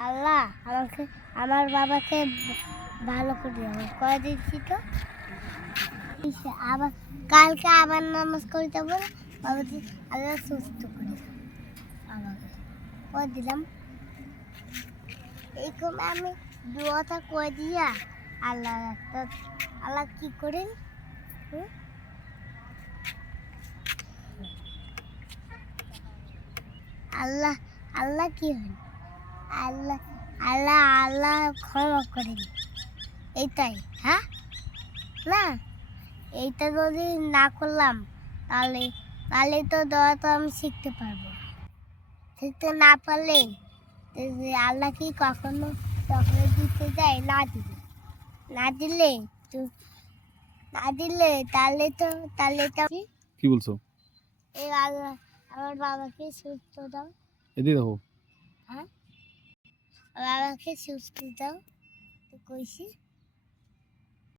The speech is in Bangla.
আল্লাহ আমাকে আমার বাবাকে ভালো করে করে দিচ্ছি তো আবার কালকে আবার নামাজ করতে বলে বাবা আল্লাহ সুস্থ করে আমাকে করে দিলাম এরকম আমি দুয়াটা করে দিয়া আল্লাহ একটা আল্লাহ কি করেন আল্লাহ আল্লাহ কি হন আল্লাহ আল্লাহ আল্লাহ ক্ষমা করেন এইটাই হ্যাঁ না এইটা যদি না করলাম তাহলে তাহলে তো দোয়া তো আমি শিখতে পারবো শিখতে না পারলে আল্লাহ কি কখনো চকলেট দিতে যায় না দিলে তো না দিলে তাহলে তো কি বলছো এই আল্লাহ আমার বাবাকে সুস্থ দাও এদিকে দেখো হ্যাঁ বাবাকে সুস্থ দাও তো কইছি